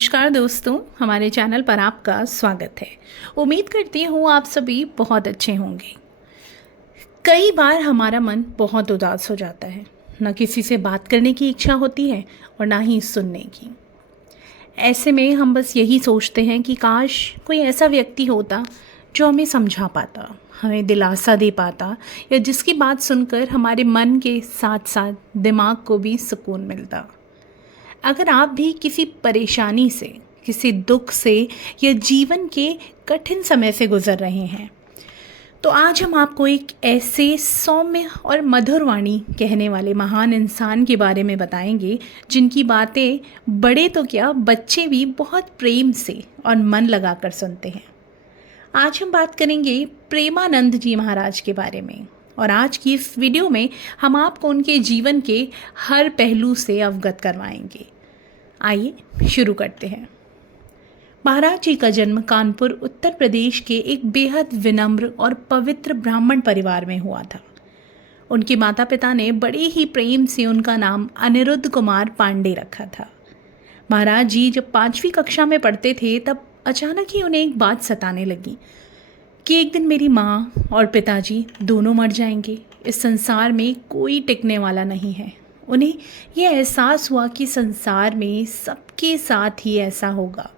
नमस्कार दोस्तों, हमारे चैनल पर आपका स्वागत है। उम्मीद करती हूँ आप सभी बहुत अच्छे होंगे। कई बार हमारा मन बहुत उदास हो जाता है, ना किसी से बात करने की इच्छा होती है और ना ही सुनने की। ऐसे में हम बस यही सोचते हैं कि काश कोई ऐसा व्यक्ति होता जो हमें समझा पाता, हमें दिलासा दे पाता, या जिसकी बात सुनकर हमारे मन के साथ साथ दिमाग को भी सुकून मिलता। अगर आप भी किसी परेशानी से, किसी दुख से या जीवन के कठिन समय से गुजर रहे हैं, तो आज हम आपको एक ऐसे सौम्य और मधुर वाणी कहने वाले महान इंसान के बारे में बताएंगे जिनकी बातें बड़े तो क्या, बच्चे भी बहुत प्रेम से और मन लगाकर सुनते हैं। आज हम बात करेंगे प्रेमानंद जी महाराज के बारे में, और आज की इस वीडियो में हम आपको उनके जीवन के हर पहलू से अवगत करवाएंगे। आइए शुरू करते हैं। महाराज जी का जन्म कानपुर उत्तर प्रदेश के एक बेहद विनम्र और पवित्र ब्राह्मण परिवार में हुआ था। उनके माता पिता ने बड़े ही प्रेम से उनका नाम अनिरुद्ध कुमार पांडे रखा था। महाराज जी जब 5वीं कक्षा में पढ़ते थे तब अचानक ही उन्हें एक बात सताने लगी कि एक दिन मेरी माँ और पिताजी दोनों मर जाएंगे। इस संसार में कोई टिकने वाला नहीं है। उन्हें यह एहसास हुआ कि संसार में सबके साथ ही ऐसा होगा,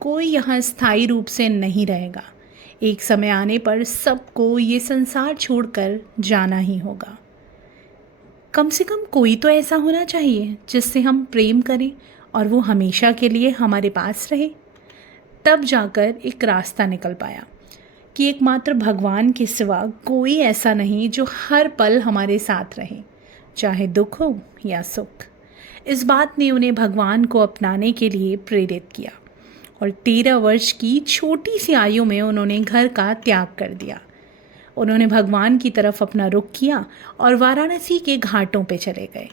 कोई यहाँ स्थायी रूप से नहीं रहेगा। एक समय आने पर सबको ये संसार छोड़कर जाना ही होगा। कम से कम कोई तो ऐसा होना चाहिए जिससे हम प्रेम करें और वो हमेशा के लिए हमारे पास रहे। तब जाकर एक रास्ता निकल पाया कि एकमात्र भगवान के सिवा कोई ऐसा नहीं जो हर पल हमारे साथ रहे, चाहे दुख हो या सुख। इस बात ने उन्हें भगवान को अपनाने के लिए प्रेरित किया और 13 वर्ष की छोटी सी आयु में उन्होंने घर का त्याग कर दिया। उन्होंने भगवान की तरफ अपना रुख किया और वाराणसी के घाटों पे चले गए।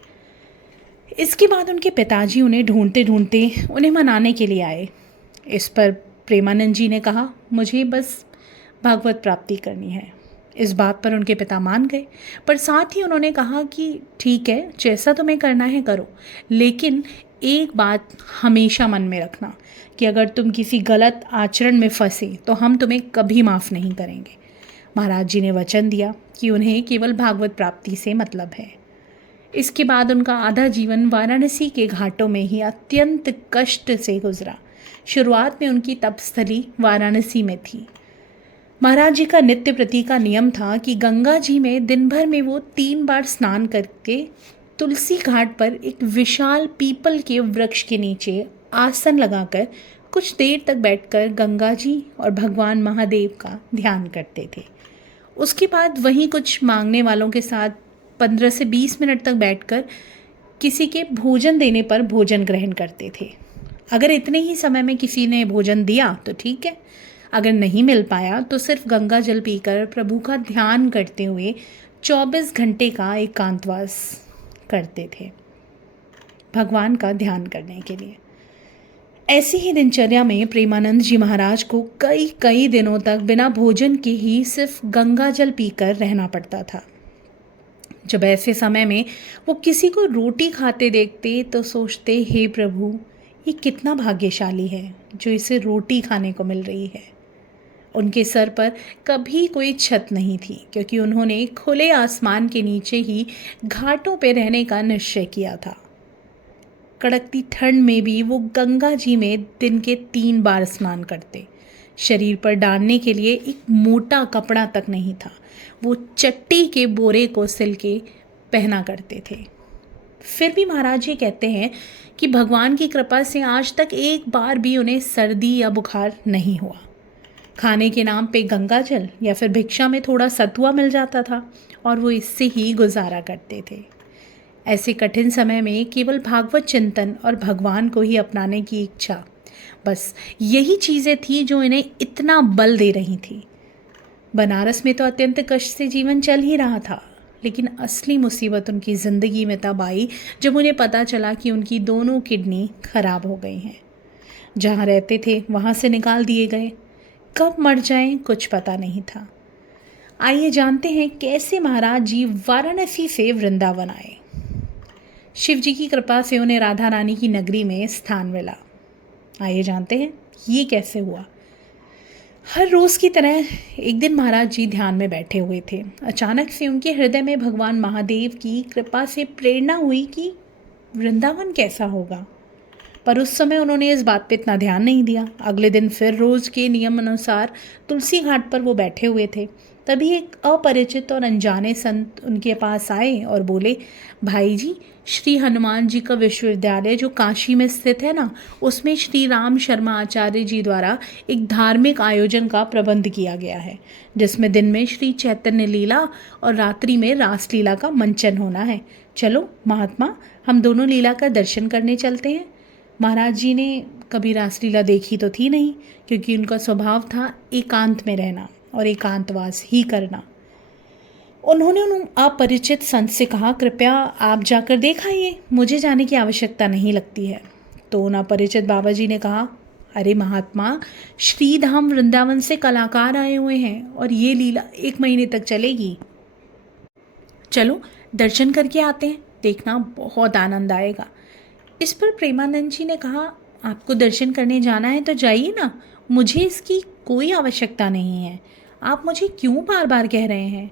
इसके बाद उनके पिताजी उन्हें ढूंढते ढूंढते उन्हें मनाने के लिए आए। इस पर प्रेमानंद जी ने कहा, मुझे बस भागवत प्राप्ति करनी है। इस बात पर उनके पिता मान गए, पर साथ ही उन्होंने कहा कि ठीक है, जैसा तुम्हें करना है करो, लेकिन एक बात हमेशा मन में रखना कि अगर तुम किसी गलत आचरण में फंसे तो हम तुम्हें कभी माफ़ नहीं करेंगे। महाराज जी ने वचन दिया कि उन्हें केवल भागवत प्राप्ति से मतलब है। इसके बाद उनका आधा जीवन वाराणसी के घाटों में ही अत्यंत कष्ट से गुजरा। शुरुआत में उनकी तपस्थली वाराणसी में थी। महाराज जी का नित्य प्रति का नियम था कि गंगा जी में दिन भर में वो 3 बार स्नान करके तुलसी घाट पर एक विशाल पीपल के वृक्ष के नीचे आसन लगाकर कुछ देर तक बैठकर गंगा जी और भगवान महादेव का ध्यान करते थे। उसके बाद वहीं कुछ मांगने वालों के साथ 15 से 20 मिनट तक बैठकर किसी के भोजन देने पर भोजन ग्रहण करते थे। अगर इतने ही समय में किसी ने भोजन दिया तो ठीक है, अगर नहीं मिल पाया तो सिर्फ गंगा जल पीकर प्रभु का ध्यान करते हुए 24 घंटे का एकांतवास करते थे भगवान का ध्यान करने के लिए। ऐसी ही दिनचर्या में प्रेमानंद जी महाराज को कई दिनों तक बिना भोजन के ही सिर्फ गंगा जल पीकर रहना पड़ता था। जब ऐसे समय में वो किसी को रोटी खाते देखते तो सोचते, हे प्रभु, ये कितना भाग्यशाली है जो इसे रोटी खाने को मिल रही है। उनके सर पर कभी कोई छत नहीं थी, क्योंकि उन्होंने खुले आसमान के नीचे ही घाटों पर रहने का निश्चय किया था। कड़कती ठंड में भी वो गंगा जी में दिन के 3 बार स्नान करते। शरीर पर डालने के लिए एक मोटा कपड़ा तक नहीं था। वो चट्टी के बोरे को सिल के पहना करते थे। फिर भी महाराज जी कहते हैं कि भगवान की कृपा से आज तक एक बार भी उन्हें सर्दी या बुखार नहीं हुआ। खाने के नाम पे गंगा जल या फिर भिक्षा में थोड़ा सतुआ मिल जाता था और वो इससे ही गुजारा करते थे। ऐसे कठिन समय में केवल भागवत चिंतन और भगवान को ही अपनाने की इच्छा, बस यही चीज़ें थी जो इन्हें इतना बल दे रही थी। बनारस में तो अत्यंत कष्ट से जीवन चल ही रहा था, लेकिन असली मुसीबत उनकी ज़िंदगी में तब आई जब उन्हें पता चला कि उनकी दोनों किडनी खराब हो गई हैं। जहाँ रहते थे वहाँ से निकाल दिए गए। कब मर जाएं कुछ पता नहीं था। आइए जानते हैं कैसे महाराज जी वाराणसी से वृंदावन आए। शिव जी की कृपा से उन्हें राधा रानी की नगरी में स्थान मिला। आइए जानते हैं ये कैसे हुआ। हर रोज़ की तरह एक दिन महाराज जी ध्यान में बैठे हुए थे। अचानक से उनके हृदय में भगवान महादेव की कृपा से प्रेरणा हुई कि वृंदावन कैसा होगा। पर उस समय उन्होंने इस बात पे इतना ध्यान नहीं दिया। अगले दिन फिर रोज़ के नियम अनुसार तुलसी घाट पर वो बैठे हुए थे। तभी एक अपरिचित और अनजाने संत उनके पास आए और बोले, भाई जी, श्री हनुमान जी का विश्वविद्यालय जो काशी में स्थित है ना, उसमें श्री राम शर्मा आचार्य जी द्वारा एक धार्मिक आयोजन का प्रबंध किया गया है, जिसमें दिन में श्री चैतन्य लीला और रात्रि में रासलीला का मंचन होना है। चलो महात्मा, हम दोनों लीला का दर्शन करने चलते हैं। महाराज जी ने कभी रासलीला देखी तो थी नहीं, क्योंकि उनका स्वभाव था एकांत में रहना और एकांतवास ही करना। उन्होंने उन अपरिचित संत से कहा, कृपया आप जाकर देख आइए, मुझे जाने की आवश्यकता नहीं लगती है। तो उन अपरिचित बाबा जी ने कहा, अरे महात्मा, श्रीधाम वृंदावन से कलाकार आए हुए हैं और ये लीला 1 महीने तक चलेगी। चलो दर्शन करके आते हैं, देखना बहुत आनंद आएगा। इस पर प्रेमानंद जी ने कहा, आपको दर्शन करने जाना है तो जाइए ना, मुझे इसकी कोई आवश्यकता नहीं है। आप मुझे क्यों बार बार कह रहे हैं।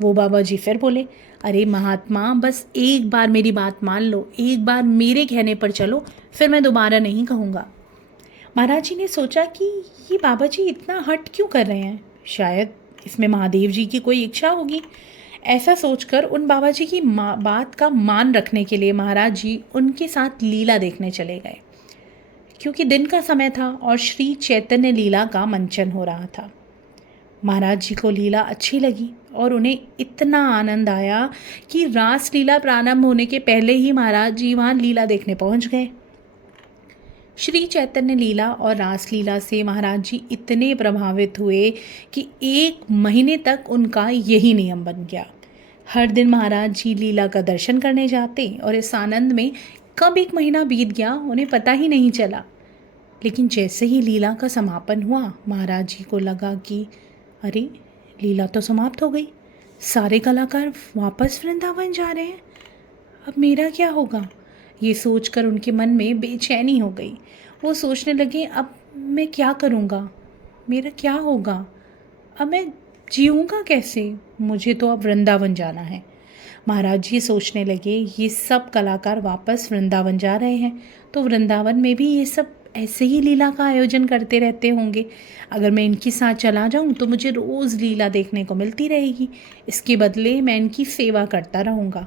वो बाबा जी फिर बोले, अरे महात्मा, बस एक बार मेरी बात मान लो, एक बार मेरे कहने पर चलो, फिर मैं दोबारा नहीं कहूँगा। महाराज जी ने सोचा कि ये बाबा जी इतना हट क्यों कर रहे हैं, शायद इसमें महादेव जी की कोई इच्छा होगी। ऐसा सोचकर उन बाबा जी की बात का मान रखने के लिए महाराज जी उनके साथ लीला देखने चले गए, क्योंकि दिन का समय था और श्री चैतन्य लीला का मंचन हो रहा था। महाराज जी को लीला अच्छी लगी और उन्हें इतना आनंद आया कि रास लीला प्रारंभ होने के पहले ही महाराज जी वहाँ लीला देखने पहुँच गए। श्री चैतन्य लीला और रासलीला से महाराज जी इतने प्रभावित हुए कि 1 महीने तक उनका यही नियम बन गया। हर दिन महाराज जी लीला का दर्शन करने जाते और इस आनंद में कब 1 महीना बीत गया उन्हें पता ही नहीं चला। लेकिन जैसे ही लीला का समापन हुआ, महाराज जी को लगा कि अरे, लीला तो समाप्त हो गई, सारे कलाकार वापस वृंदावन जा रहे हैं, अब मेरा क्या होगा। ये सोचकर उनके मन में बेचैनी हो गई। वो सोचने लगे, अब मैं क्या करूँगा, मेरा क्या होगा, अब मैं जीऊँगा कैसे, मुझे तो अब वृंदावन जाना है। महाराज जी सोचने लगे, ये सब कलाकार वापस वृंदावन जा रहे हैं, तो वृंदावन में भी ये सब ऐसे ही लीला का आयोजन करते रहते होंगे। अगर मैं इनके साथ चला जाऊँ तो मुझे रोज़ लीला देखने को मिलती रहेगी, इसके बदले मैं इनकी सेवा करता रहूँगा।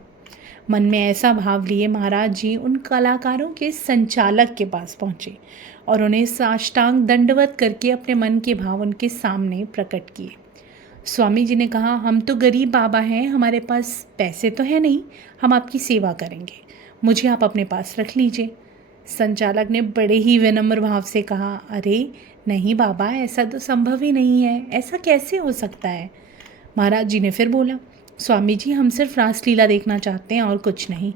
मन में ऐसा भाव लिए महाराज जी उन कलाकारों के संचालक के पास पहुँचे और उन्हें साष्टांग दंडवत करके अपने मन के भाव उनके सामने प्रकट किए। स्वामी जी ने कहा, हम तो गरीब बाबा हैं, हमारे पास पैसे तो है नहीं, हम आपकी सेवा करेंगे, मुझे आप अपने पास रख लीजिए। संचालक ने बड़े ही विनम्र भाव से कहा, अरे नहीं बाबा, ऐसा तो संभव ही नहीं है, ऐसा कैसे हो सकता है। महाराज जी ने फिर बोला, स्वामी जी, हम सिर्फ रासलीला देखना चाहते हैं और कुछ नहीं।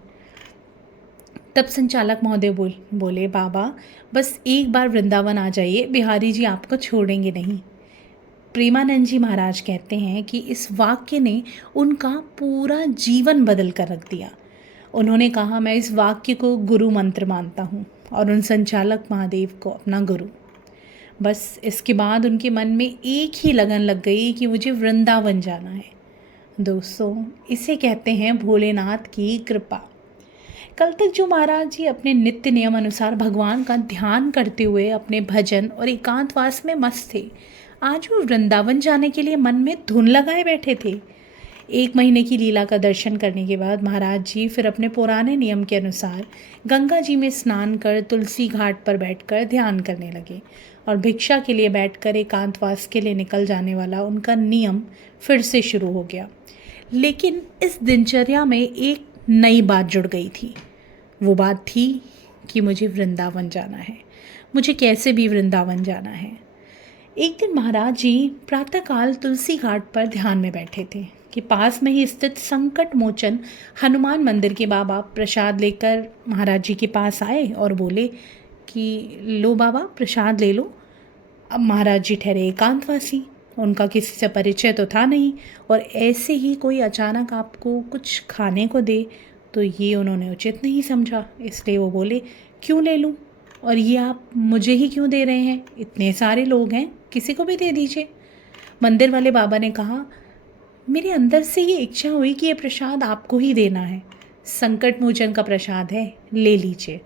तब संचालक महोदय बोले, बाबा बस एक बार वृंदावन आ जाइए, बिहारी जी आपको छोड़ेंगे नहीं। प्रेमानंद जी महाराज कहते हैं कि इस वाक्य ने उनका पूरा जीवन बदल कर रख दिया। उन्होंने कहा, मैं इस वाक्य को गुरु मंत्र मानता हूँ और उन संचालक महादेव को अपना गुरु। बस इसके बाद उनके मन में एक ही लगन लग गई कि मुझे वृंदावन जाना है। दोस्तों, इसे कहते हैं भोलेनाथ की कृपा। कल तक जो महाराज जी अपने नित्य नियम अनुसार भगवान का ध्यान करते हुए अपने भजन और एकांतवास में मस्त थे, आज वो वृंदावन जाने के लिए मन में धुन लगाए बैठे थे। 1 महीने की लीला का दर्शन करने के बाद महाराज जी फिर अपने पुराने नियम के अनुसार गंगा जी में स्नान कर तुलसी घाट पर बैठकर ध्यान करने लगे और भिक्षा के लिए बैठकर एकांतवास के लिए निकल जाने वाला उनका नियम फिर से शुरू हो गया। लेकिन इस दिनचर्या में एक नई बात जुड़ गई थी। वो बात थी कि मुझे वृंदावन जाना है, मुझे कैसे भी वृंदावन जाना है। एक दिन महाराज जी प्रातःकाल तुलसी घाट पर ध्यान में बैठे थे कि पास में ही स्थित संकट मोचन हनुमान मंदिर के बाबा प्रसाद लेकर महाराज जी के पास आए और बोले कि लो बाबा, प्रसाद ले लो। अब महाराज जी ठहरे एकांतवासी, उनका किसी से परिचय तो था नहीं और ऐसे ही कोई अचानक आपको कुछ खाने को दे तो ये उन्होंने उचित नहीं समझा, इसलिए वो बोले, क्यों ले लूँ, और ये आप मुझे ही क्यों दे रहे हैं? इतने सारे लोग हैं, किसी को भी दे दीजिए। मंदिर वाले बाबा ने कहा, मेरे अंदर से ये इच्छा हुई कि ये प्रसाद आपको ही देना है। संकट मोचन का प्रसाद है, ले लीजिए।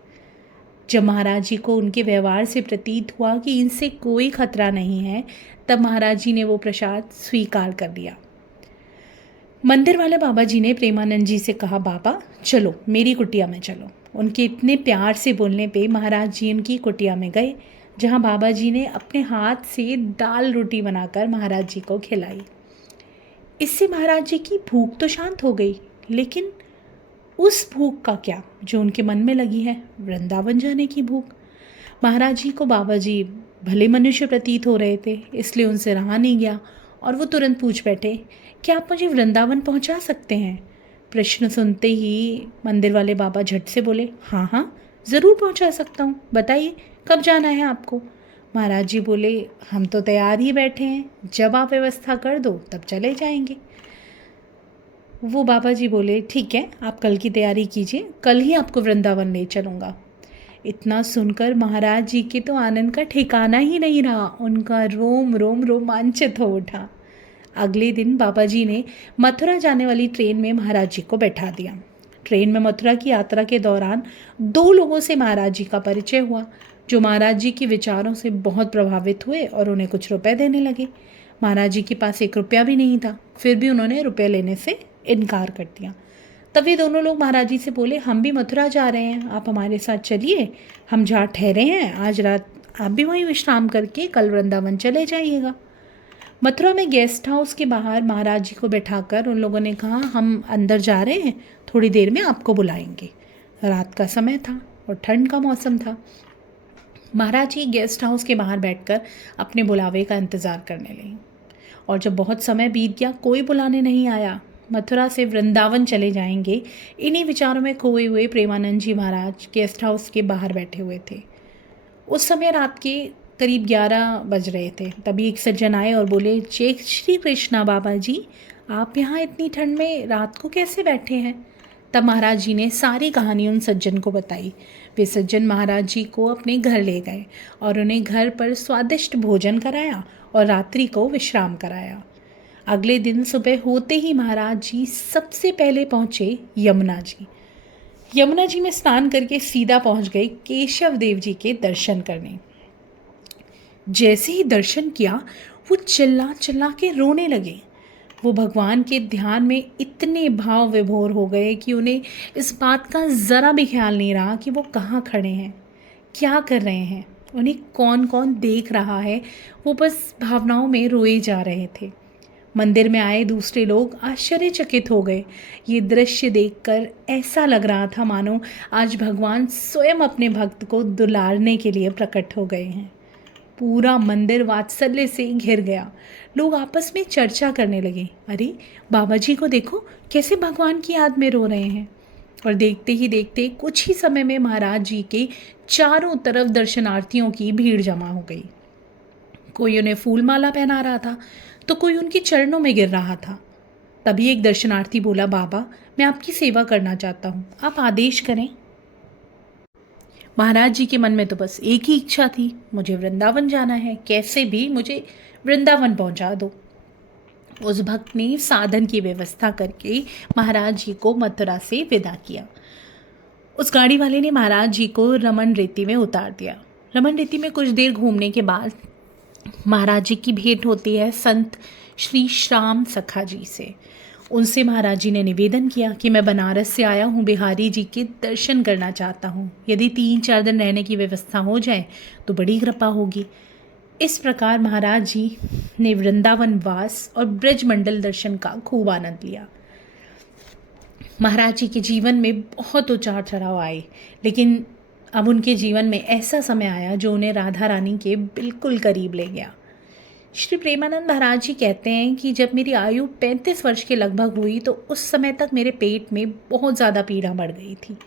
जब महाराज जी को उनके व्यवहार से प्रतीत हुआ कि इनसे कोई खतरा नहीं है, तब महाराज जी ने वो प्रसाद स्वीकार कर लिया। मंदिर वाले बाबा जी ने प्रेमानंद जी से कहा, बाबा चलो मेरी कुटिया में चलो। उनके इतने प्यार से बोलने पे महाराज जी उनकी कुटिया में गए, जहाँ बाबा जी ने अपने हाथ से दाल रोटी बनाकर महाराज जी को खिलाई। इससे महाराज जी की भूख तो शांत हो गई, लेकिन उस भूख का क्या जो उनके मन में लगी है, वृंदावन जाने की भूख। महाराज जी को बाबा जी भले मनुष्य प्रतीत हो रहे थे, इसलिए उनसे रहा नहीं गया और वो तुरंत पूछ बैठे, क्या आप मुझे वृंदावन पहुंचा सकते हैं? प्रश्न सुनते ही मंदिर वाले बाबा झट से बोले, हाँ हाँ ज़रूर पहुंचा सकता हूँ, बताइए कब जाना है आपको? महाराज जी बोले, हम तो तैयार ही बैठे हैं, जब आप व्यवस्था कर दो तब चले जाएंगे। वो बाबा जी बोले, ठीक है आप कल की तैयारी कीजिए, कल ही आपको वृंदावन ले चलूँगा। इतना सुनकर महाराज जी के तो आनंद का ठिकाना ही नहीं रहा, उनका रोम रोम रोमांचित हो उठा। अगले दिन बाबा जी ने मथुरा जाने वाली ट्रेन में महाराज जी को बैठा दिया। ट्रेन में मथुरा की यात्रा के दौरान 2 लोगों से महाराज जी का परिचय हुआ, जो महाराज जी के विचारों से बहुत प्रभावित हुए और उन्हें कुछ रुपए देने लगे। महाराज जी के पास 1 रुपया भी नहीं था, फिर भी उन्होंने रुपये लेने से इनकार कर दिया। तब ये दोनों लोग महाराज जी से बोले, हम भी मथुरा जा रहे हैं, आप हमारे साथ चलिए, हम जहाँ ठहरे हैं आज रात आप भी वहीं विश्राम करके कल वृंदावन चले जाइएगा। मथुरा में गेस्ट हाउस के बाहर महाराज जी को बैठाकर उन लोगों ने कहा, हम अंदर जा रहे हैं, थोड़ी देर में आपको बुलाएंगे। रात का समय था और ठंड का मौसम था। महाराज जी गेस्ट हाउस के बाहर बैठकर अपने बुलावे का इंतज़ार करने लगे और जब बहुत समय बीत गया, कोई बुलाने नहीं आया। मथुरा से वृंदावन चले जाएंगे, इन्हीं विचारों में खोए हुए प्रेमानंद जी महाराज गेस्ट हाउस के बाहर बैठे हुए थे। उस समय रात के करीब 11 बज रहे थे। तभी एक सज्जन आए और बोले, जय श्री कृष्णा बाबा जी, आप यहाँ इतनी ठंड में रात को कैसे बैठे हैं? तब महाराज जी ने सारी कहानी उन सज्जन को बताई। वे सज्जन महाराज जी को अपने घर ले गए और उन्हें घर पर स्वादिष्ट भोजन कराया और रात्रि को विश्राम कराया। अगले दिन सुबह होते ही महाराज जी सबसे पहले पहुँचे यमुना जी। यमुना जी में स्नान करके सीधा पहुँच गए केशव देव जी के दर्शन करने। जैसे ही दर्शन किया, वो चिल्ला चिल्ला के रोने लगे। वो भगवान के ध्यान में इतने भाव विभोर हो गए कि उन्हें इस बात का ज़रा भी ख्याल नहीं रहा कि वो कहाँ खड़े हैं, क्या कर रहे हैं, उन्हें कौन कौन देख रहा है। वो बस भावनाओं में रोए जा रहे थे। मंदिर में आए दूसरे लोग आश्चर्यचकित हो गए। ये दृश्य देखकर ऐसा लग रहा था मानो आज भगवान स्वयं अपने भक्त को दुलारने के लिए प्रकट हो गए हैं। पूरा मंदिर वात्सल्य से घिर गया। लोग आपस में चर्चा करने लगे, अरे बाबा जी को देखो कैसे भगवान की याद में रो रहे हैं। और देखते ही देखते कुछ ही समय में महाराज जी के चारों तरफ दर्शनार्थियों की भीड़ जमा हो गई। कोई उन्हें फूल माला पहना रहा था तो कोई उनके चरणों में गिर रहा था। तभी एक दर्शनार्थी बोला, बाबा मैं आपकी सेवा करना चाहता हूँ, आप आदेश करें। महाराज जी के मन में तो बस एक ही इच्छा थी, मुझे वृंदावन जाना है, कैसे भी मुझे वृंदावन पहुंचा दो। उस भक्त ने साधन की व्यवस्था करके महाराज जी को मथुरा से विदा किया। उस गाड़ी वाले ने महाराज जी को रमन रेती में उतार दिया। रमन रेती में कुछ देर घूमने के बाद महाराज जी की भेंट होती है संत श्री श्याम सखा जी से। उनसे महाराज जी ने निवेदन किया कि मैं बनारस से आया हूँ, बिहारी जी के दर्शन करना चाहता हूँ, यदि 3-4 दिन रहने की व्यवस्था हो जाए तो बड़ी कृपा होगी। इस प्रकार महाराज जी ने वृंदावन वास और ब्रजमंडल दर्शन का खूब आनंद लिया। महाराज जी के जीवन में बहुत उतार चढ़ाव आए, लेकिन अब उनके जीवन में ऐसा समय आया जो उन्हें राधा रानी के बिल्कुल करीब ले गया। श्री प्रेमानंद महाराज जी कहते हैं कि जब मेरी आयु 35 वर्ष के लगभग हुई तो उस समय तक मेरे पेट में बहुत ज़्यादा पीड़ा बढ़ गई थी।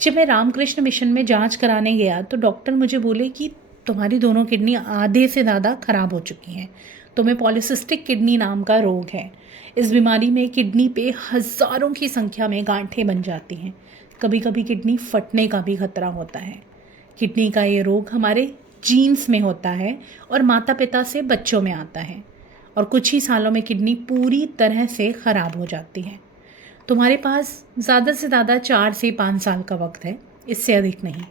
जब मैं रामकृष्ण मिशन में जांच कराने गया तो डॉक्टर मुझे बोले कि तुम्हारी दोनों किडनी आधे से ज़्यादा खराब हो चुकी हैं, तुम्हें पॉलिसिस्टिक किडनी नाम का रोग है। इस बीमारी में किडनी पे हज़ारों की संख्या में गांठें बन जाती हैं, कभी कभी किडनी फटने का भी खतरा होता है। किडनी का ये रोग हमारे जीन्स में होता है और माता पिता से बच्चों में आता है और कुछ ही सालों में किडनी पूरी तरह से ख़राब हो जाती है। तुम्हारे पास ज़्यादा से ज़्यादा 4 से 5 साल का वक्त है, इससे अधिक नहीं।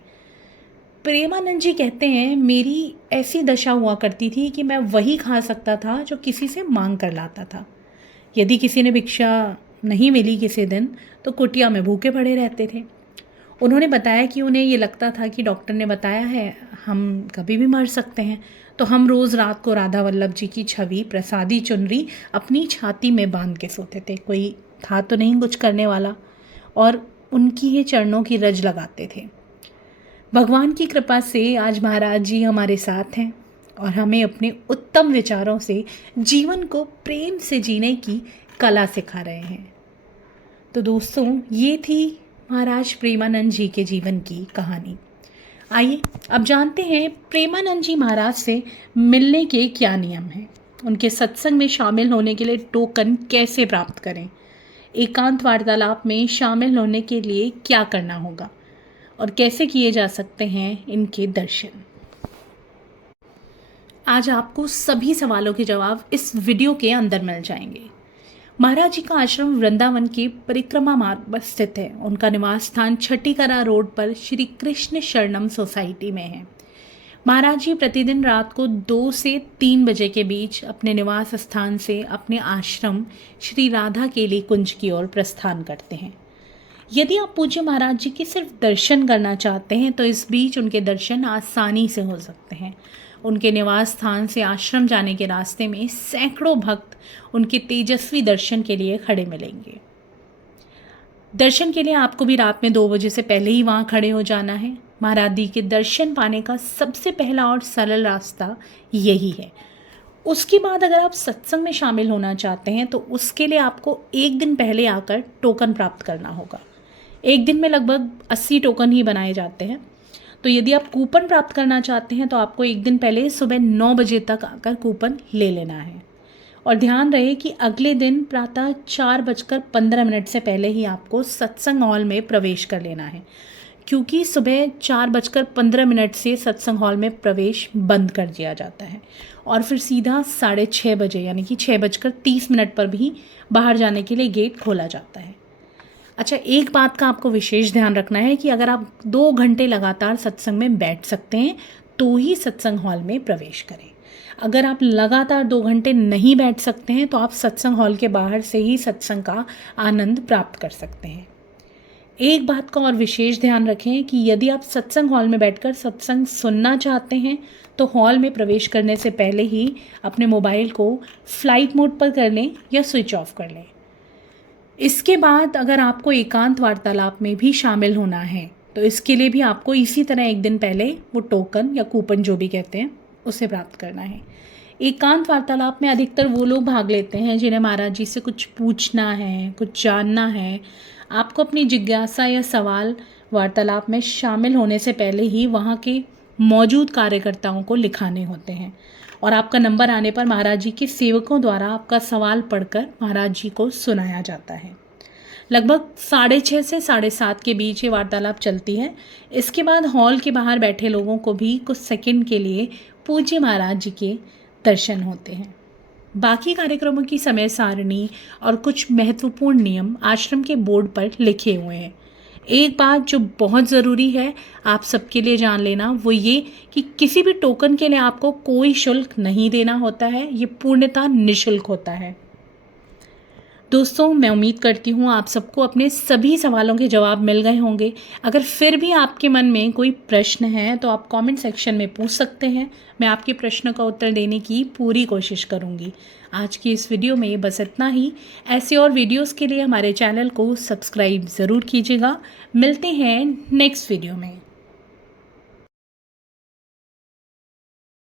प्रेमानंद जी कहते हैं, मेरी ऐसी दशा हुआ करती थी कि मैं वही खा सकता था जो किसी से मांग कर लाता था। यदि किसी ने भिक्षा नहीं मिली किसी दिन तो कुटिया में भूखे पड़े रहते थे। उन्होंने बताया कि उन्हें ये लगता था कि डॉक्टर ने बताया है हम कभी भी मर सकते हैं, तो हम रोज़ रात को राधा वल्लभ जी की छवि प्रसादी चुनरी अपनी छाती में बांध के सोते थे। कोई था तो नहीं कुछ करने वाला, और उनकी ही चरणों की रज लगाते थे। भगवान की कृपा से आज महाराज जी हमारे साथ हैं और हमें अपने उत्तम विचारों से जीवन को प्रेम से जीने की कला सिखा रहे हैं। तो दोस्तों, ये थी महाराज प्रेमानंद जी के जीवन की कहानी। आइए अब जानते हैं प्रेमानंद जी महाराज से मिलने के क्या नियम हैं, उनके सत्संग में शामिल होने के लिए टोकन कैसे प्राप्त करें, एकांत वार्तालाप में शामिल होने के लिए क्या करना होगा और कैसे किए जा सकते हैं इनके दर्शन। आज आपको सभी सवालों के जवाब इस वीडियो के अंदर मिल जाएंगे। महाराज जी का आश्रम वृंदावन के परिक्रमा मार्ग पर स्थित है। उनका निवास स्थान छठीकरा रोड पर श्री कृष्ण शरणम सोसाइटी में है। महाराज जी प्रतिदिन रात को 2 से 3 बजे के बीच अपने निवास स्थान से अपने आश्रम श्री राधा केली कुंज की ओर प्रस्थान करते हैं। यदि आप पूज्य महाराज जी के सिर्फ दर्शन करना चाहते हैं तो इस बीच उनके दर्शन आसानी से हो सकते हैं। उनके निवास स्थान से आश्रम जाने के रास्ते में सैकड़ों भक्त उनके तेजस्वी दर्शन के लिए खड़े मिलेंगे। दर्शन के लिए आपको भी रात में 2 बजे से पहले ही वहाँ खड़े हो जाना है। महाराज जी के दर्शन पाने का सबसे पहला और सरल रास्ता यही है। उसके बाद अगर आप सत्संग में शामिल होना चाहते हैं तो उसके लिए आपको 1 दिन पहले आकर टोकन प्राप्त करना होगा। 1 दिन में लगभग 80 टोकन ही बनाए जाते हैं। तो यदि आप कूपन प्राप्त करना चाहते हैं तो आपको 1 दिन पहले सुबह 9 बजे तक आकर कूपन ले लेना है। और ध्यान रहे कि अगले दिन प्रातः 4:15 से पहले ही आपको सत्संग हॉल में प्रवेश कर लेना है, क्योंकि सुबह 4:15 से सत्संग हॉल में प्रवेश बंद कर दिया जाता है और फिर सीधा 6:30 बजे यानी कि 6:30 पर भी बाहर जाने के लिए गेट खोला जाता है। अच्छा, एक बात का आपको विशेष ध्यान रखना है कि अगर आप 2 घंटे लगातार सत्संग में बैठ सकते हैं तो ही सत्संग हॉल में प्रवेश करें। अगर आप लगातार 2 घंटे नहीं बैठ सकते हैं तो आप सत्संग हॉल के बाहर से ही सत्संग का आनंद प्राप्त कर सकते हैं। एक बात का और विशेष ध्यान रखें कि यदि आप सत्संग हॉल में बैठकर सत्संग सुनना चाहते हैं तो हॉल में प्रवेश करने से पहले ही अपने मोबाइल को फ्लाइट मोड पर कर लें या स्विच ऑफ कर लें। इसके बाद अगर आपको एकांत वार्तालाप में भी शामिल होना है तो इसके लिए भी आपको इसी तरह 1 दिन पहले वो टोकन या कूपन जो भी कहते हैं उसे प्राप्त करना है। एकांत वार्तालाप में अधिकतर वो लोग भाग लेते हैं जिन्हें महाराज जी से कुछ पूछना है, कुछ जानना है। आपको अपनी जिज्ञासा या सवाल वार्तालाप में शामिल होने से पहले ही वहाँ के मौजूद कार्यकर्ताओं को लिखाने होते हैं और आपका नंबर आने पर महाराज जी के सेवकों द्वारा आपका सवाल पढ़कर महाराज जी को सुनाया जाता है। लगभग 6:30 से 7:30 के बीच ये वार्तालाप चलती है। इसके बाद हॉल के बाहर बैठे लोगों को भी कुछ सेकंड के लिए पूज्य महाराज जी के दर्शन होते हैं। बाकी कार्यक्रमों की समय सारणी और कुछ महत्वपूर्ण नियम आश्रम के बोर्ड पर लिखे हुए हैं। एक बात जो बहुत ज़रूरी है आप सबके लिए जान लेना, वो ये कि किसी भी टोकन के लिए आपको कोई शुल्क नहीं देना होता है। ये पूर्णतः निःशुल्क होता है। दोस्तों, मैं उम्मीद करती हूँ आप सबको अपने सभी सवालों के जवाब मिल गए होंगे। अगर फिर भी आपके मन में कोई प्रश्न है तो आप कमेंट सेक्शन में पूछ सकते हैं। मैं आपके प्रश्न का उत्तर देने की पूरी कोशिश करूँगी। आज की इस वीडियो में बस इतना ही। ऐसे और वीडियोस के लिए हमारे चैनल को सब्सक्राइब ज़रूर कीजिएगा। मिलते हैं नेक्स्ट वीडियो में।